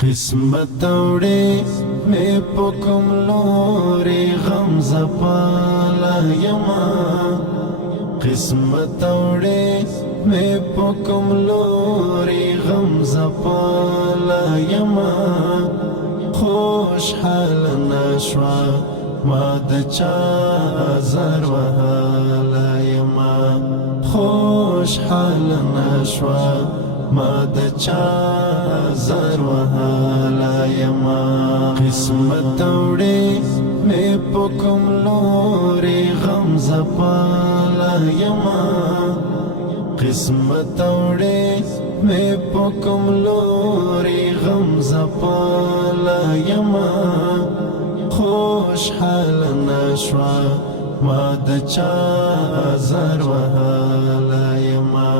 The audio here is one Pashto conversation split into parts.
قسمت اوڑے میں پکم لورے غم زپالا یما قسمت اوڑے میں پکم لورے غم زپالا یما خوش حال نشوا ما د چا زر وحالا یما خوش حال نشوا ما د چا زر وحالا یما قسمت اوڑے میں پکم لورے غم زپالا یما قسمت اوڑے میں پکم لورے غم زپالا یما خوش حال نشوا ما د چا زر وحالا یما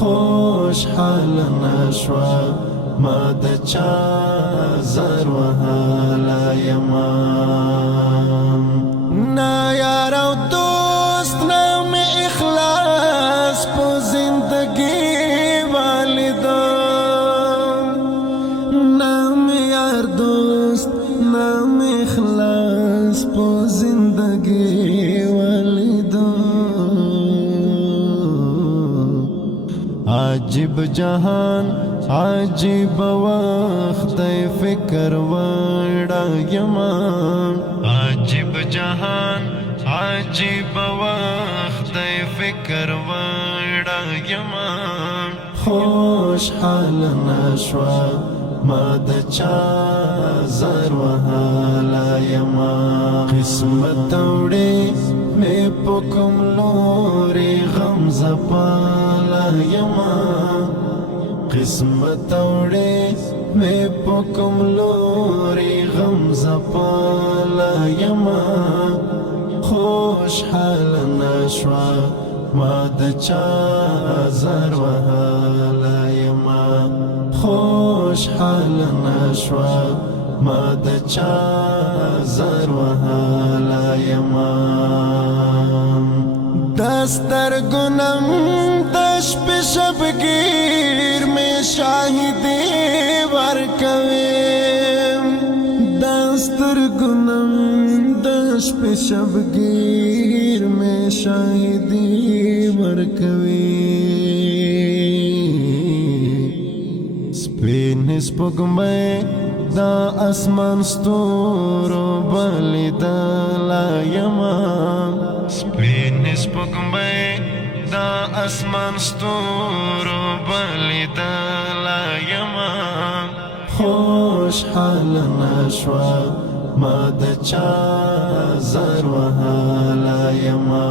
خوش حال نشوا ما د چا زر وحالا یما نا یار او دوست نام اخلاص پو زندگی والدان نام یار دوست نام اخلاص پو زندگی والدان عجیب جہان عجیب وقت فکر وڑا یما عجیب جہان عجیب وقت فکر وڑا یما خوش حال نشوا ما د چا زر وحالا یما قسمت اوڑے میں پکم لورے غم زپالا یما قسمت اوڑے میں پکم لورے غم زپالا یما خوش حال نشوا ما د چا زر وحالا یما خوش حال نشوا ما د چا زر وحالا یما دستر گنم دش پہ شبگیر میں شاہدی ورکویم دستر گنم دش پہ شبگیر میں شاہدی ورکویم سپین سپگمے دا اسمان ستورو بلیدالا یما سپین سپگمے دا اسمان ستورو بلیدالا یما خوش حال نشوا ما د چا زر وحالا یما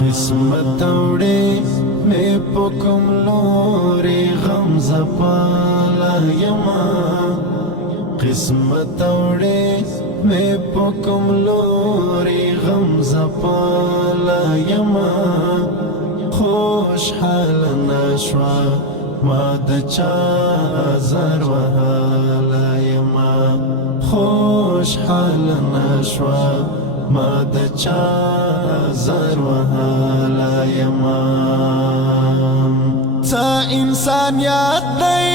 قسمت اوڑے میں پکم لورے غم زپالا یما قسمت اوڑے میں پکم لورے غم زپالا یما خوش حال نشوا ما د چا زر وحالا یما خوش حال نشوا ما د چا زر وحالا یما تا انسانیت دی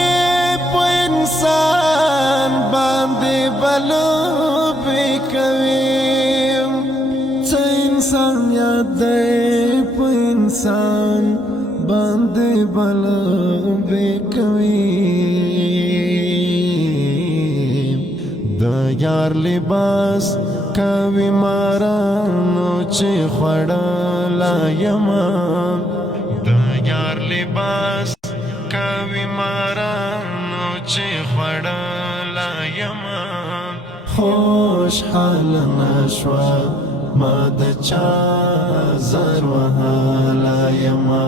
پو انسان باندې بلوبې کویم تا انسانیت دی پو انسان باندې بلوبې کویم د یار لباس کوي مارانو چې خوړلا یما د یار لباس کوي مارانو چې خوړلا یما خوش حال نشوا ما د چا زر وحالا یما